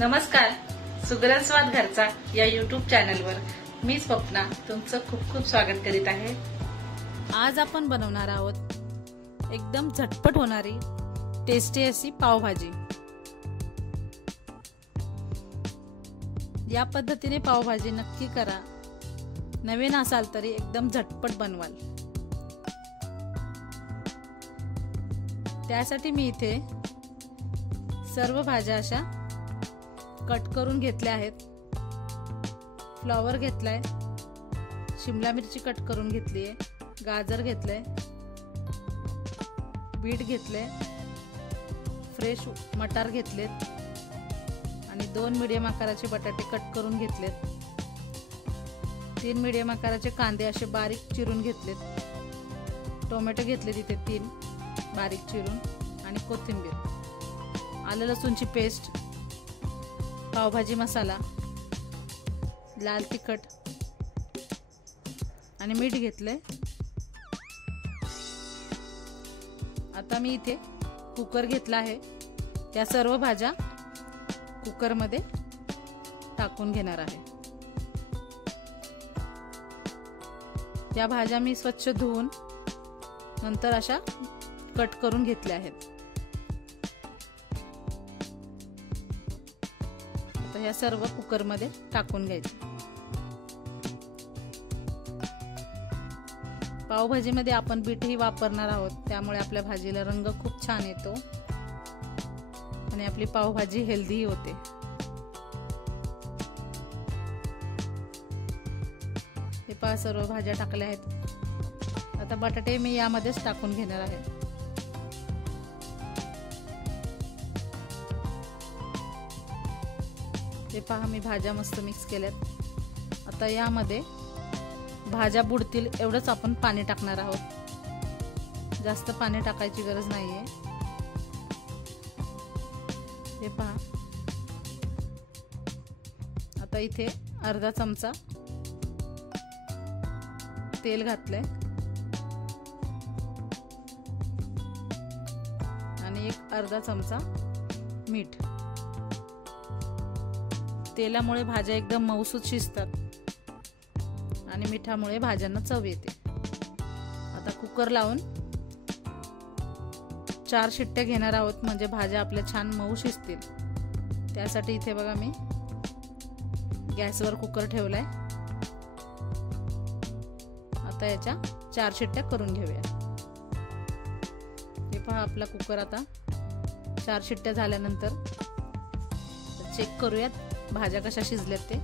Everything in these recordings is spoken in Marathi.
नमस्कार, सुगरण स्वाद घरचा या YouTube चॅनलवर मी स्वप्ना तुमचं खूप खूप स्वागत करीत आहे। आज आपण बनवणार आहोत एकदम झटपट होणारी टेस्टी अशी पावभाजी। या पद्धतीने पावभाजी नक्की करा, नवीन असाल तरी एकदम झटपट बनवाल। त्यासाठी मी इथे सर्व भाज्या अशा कट करून घेतल्या आहेत। फ्लॉवर घेतलाय, शिमला मिरची कट करून घेतली आहे, गाजर घेतलंय, बीट घेतले, फ्रेश मटार घेतलेत आणि 2 मीडियम आकाराचे बटाटे कट करून घेतलेत। 3 मीडियम आकाराचे कांदे असे बारीक चिरून घेतलेत। टोमॅटो घेतले तिथे 3 बारीक चिरून आणि कोथिंबीर, आलं लसूणची पेस्ट, पावभाजी मसाला, लाल तिखट आणि मीठ घेतले। आता मी इथे कुकर घेतला आहे, त्या सर्व भाज्या कुकर मध्ये टाकून घेणार आहे। त्या भाज्या मी स्वच्छ धुवून नंतर अशा कट करून घेतल्या आहेत। या सर्व कुकर मध्ये टाकून घ्यायचे। पावभाजी मध्ये आपण बीटही वापरणार आहोत, त्यामुळे आपल्या भाजीला रंग खूप छान येतो आणि आपली पावभाजी हेल्दी होते। हे पहा सर्व भाज्या टाकल्या आहेत। आता बटाटे मी यामध्येच टाकून घेणार आहे। हे पहा मी भाज्या मस्त मिक्स केल्यात। आता यामध्ये भाज्या बुडतील एवढंच आपण पाणी टाकणार आहोत, जास्त पाणी टाकायची गरज नाहीये। हे पहा आता इथे अर्धा चमचा तेल घातलंय आणि अर्धा चमचा मीठ। तेलामुळे भाज्या एकदम मऊसूत शिजतात आणि मिठामुळे भाज्यांना चव येते। आता कुकर लावून 4 शिट्ट्या घेणार आहोत, म्हणजे भाज्या आपल्या छान मऊ शिजतील। त्यासाठी इथे बघा मी गॅसवर कुकर ठेवलाय। आता याच्या 4 शिट्ट्या करून घेऊया। हे पहा आपला कुकर आता 4 शिट्ट्या झाल्यानंतर चेक करूयात भाज्या कशा शिजल्यात ते।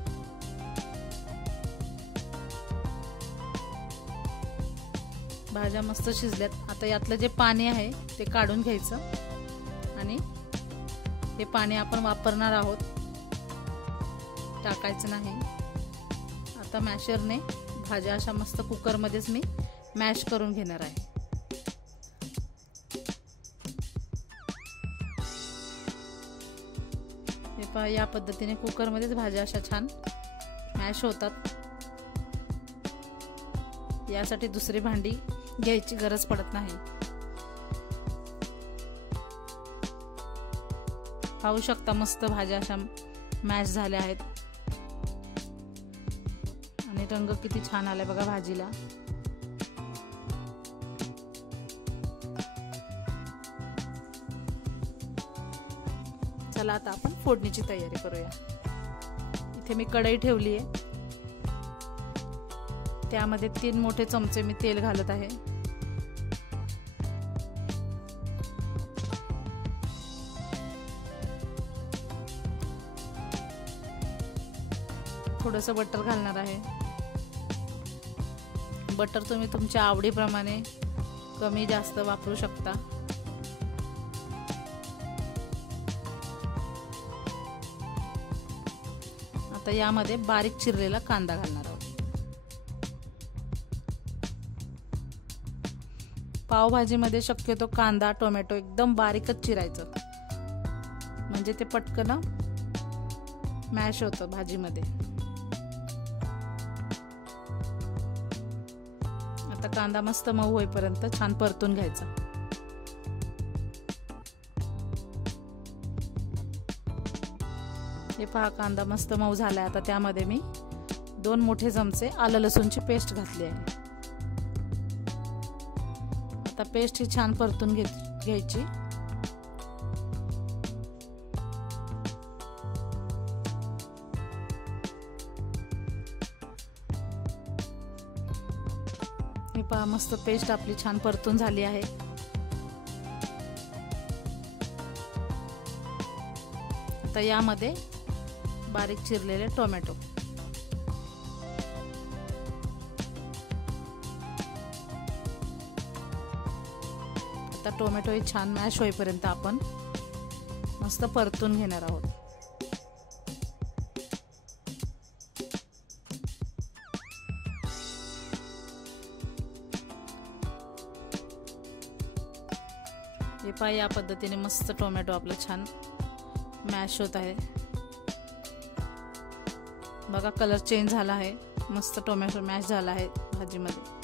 भाज्या मस्त शिजल्यात। आता यातलं जे पाणी आहे ते काढून घ्यायचं आणि हे पाणी आपण वापरणार आहोत, टाकायचं नाही। आता मॅशरने भाज्या अशा मस्त कुकर मध्येच मी मॅश करून घेणार आहे। या पद्धतीने कुकर मध्येच भाज्या अशा छान मॅश होतात। यासाठी दुसरी भांडी घ्यायची गरज पडत नाही। पाहू शकता मस्त भाज्या अशा मॅश झाल्या आहेत आणि रंग किती छान आलाय बघा भाजीला। चला आता आपण फोडणीची तयारी करूया। इथे मी कढई ठेवली आहे, त्यामध्ये 3 मोठे चमचे मी तेल घालत आहे। थोडंसं बटर घालणार आहे। बटर तुम्ही तुमच्या आवडीप्रमाणे कमी जास्त वापरू शकता। आता यामध्ये बारीक चिरलेला कांदा घालणार आहोत। पावभाजीमध्ये शक्यतो कांदा टोमॅटो एकदम बारीकच चिरायचं, म्हणजे ते पटकन मॅश होतं भाजीमध्ये। आता कांदा मस्त मऊ होईपर्यंत छान परतून घ्यायचा। हे पहा कांदा मस्त मऊ झाला आहे. आता त्यामध्ये मी 2 मोठे चमचे आलं लसूणची पेस्ट घातली आहे. आता पेस्ट ही छान परतून घ्यायची. हे पहा मस्त पेस्ट आपली छान परतून झाली आहे. आता यामध्ये बारीक चिरलेले टोमॅटो, आता टोमॅटो हे छान मॅश होईपर्यंत आपण मस्त परतून घेणार आहोत. हे पहा या पद्धतीने मस्त टोमॅटो आपलं छान मॅश होत आहे. बघा कलर चेंज झाला आहे. मस्त टोमॅटो मॅश झाला आहे भाजीमध्ये.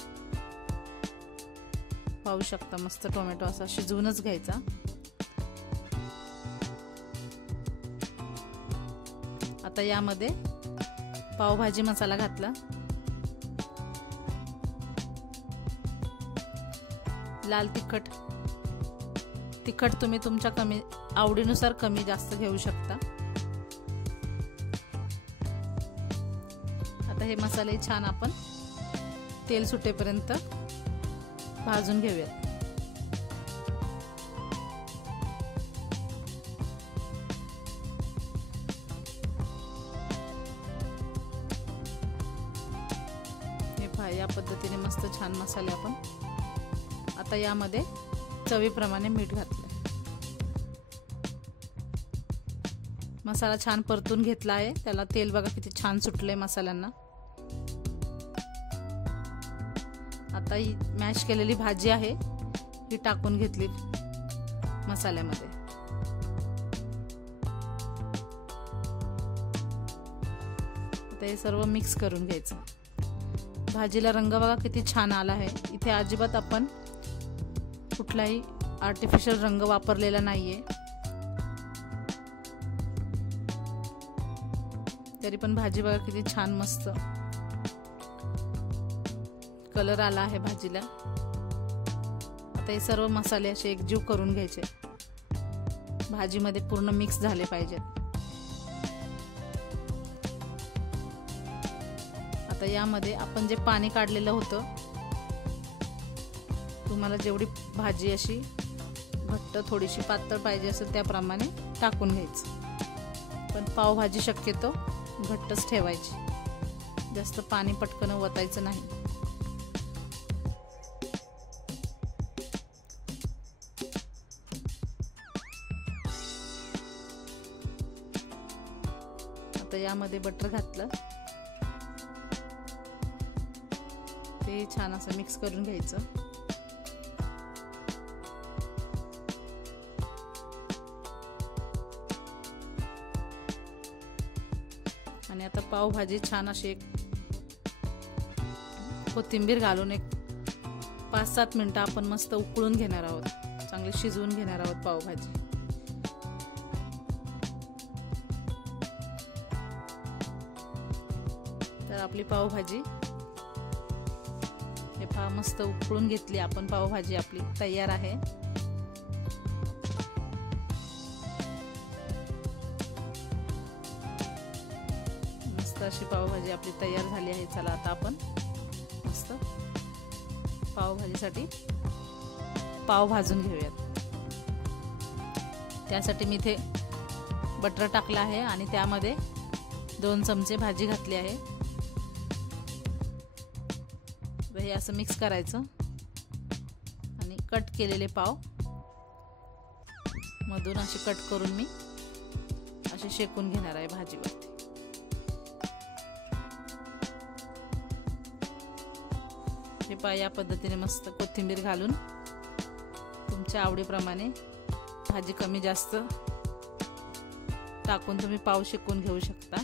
पाहू शकता मस्त टोमॅटो असा शिजवूनच घ्यायचा. आता यामध्ये पावभाजी मसाला घातला. लाल तिखट तुम्ही तुमच्या आवडीनुसार कमी जास्त घेऊ शकता. आता हे मसाले छान आपण तेल सुटेपर्यंत भाजून घेऊयात. हे पहा या पद्धतीने मस्त छान मसाले आपण. आता यामध्ये चवीप्रमाणे मीठ घातलं. मसाला छान परतून घेतला आहे. त्याला तेल बघा किती छान सुटले मसाल्यांना. आता ही मॅश केलेली भाजी आहे ही टाकून घेतली मसाल्यामध्ये. आता हे सर्व मिक्स करून घ्यायचं. भाजीला रंग बघा किती छान आला आहे. इथे अजिबात आपण कुठलाही आर्टिफिशियल रंग वापरलेला नाहीये. तरी पण भाजी बघा किती छान मस्त कलर आला आहे भाजीला. आता हे सर्व मसाले असे एकजीव करून घ्यायचे. भाजीमध्ये पूर्ण मिक्स झाले पाहिजेत. आता यामध्ये आपण जे पाणी काढलेलं होतं, तुम्हाला जेवढी भाजी अशी घट्ट थोडीशी पातळ पाहिजे असेल त्याप्रमाणे टाकून घ्यायचं. पण पावभाजी शक्यतो घट्टच ठेवायची. जास्त पाणी पटकन वतायचं नाही. आता यामध्ये बटर घातलं. ते छान असं मिक्स करून घ्यायचं. आणि आता पावभाजी छान अशी एक कोथिंबीर घालून एक 5-7 मिनिटं आपण मस्त उकळून घेणार आहोत. चांगले शिजवून घेणार आहोत पावभाजी. तर आपली पावभाजी हे पहा मस्त उकळून घेतली आपण. पावभाजी आपली तयार आहे. अशी पावभाजी आपली तयार झाली आहे. चला आता आपण मस्त पावभाजीसाठी पाव भाजून घेऊयात. त्यासाठी मी इथे बटर टाकलं आहे आणि त्यामध्ये 2 चमचे भाजी घातली आहे. हे असं मिक्स करायचं आणि कट केलेले पाव मधून असे कट करून मी असे शेकून घेणार आहे भाजीवरती. हे पहा या पद्धतीने मस्त कोथिंबीर घालून तुमच्या आवडीप्रमाणे भाजी कमी जास्त टाकून तुम्ही पाव शेकून घेऊ शकता.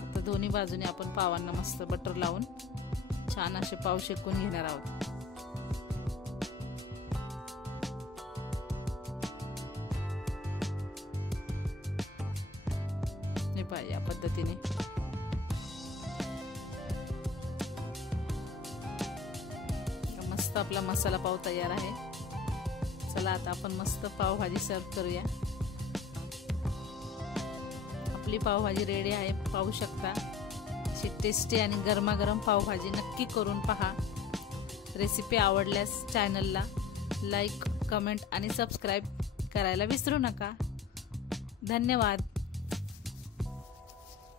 आता दोन्ही बाजूने आपण पावांना मस्त बटर लावून छान असे पाव शेकून घेणार आहोत. हे पहा या पद्धतीने मस्त आपला मसाला पाव तयार आहे. चला आता आपण मस्त पावभाजी सर्व करूया. आपली पावभाजी रेडी आहे, पाहू शकता. अशी टेस्टी आणि गरमागरम पावभाजी नक्की करून पहा. रेसिपी आवडल्यास चॅनलला लाईक, कमेंट आणि सबस्क्राईब करायला विसरू नका. धन्यवाद.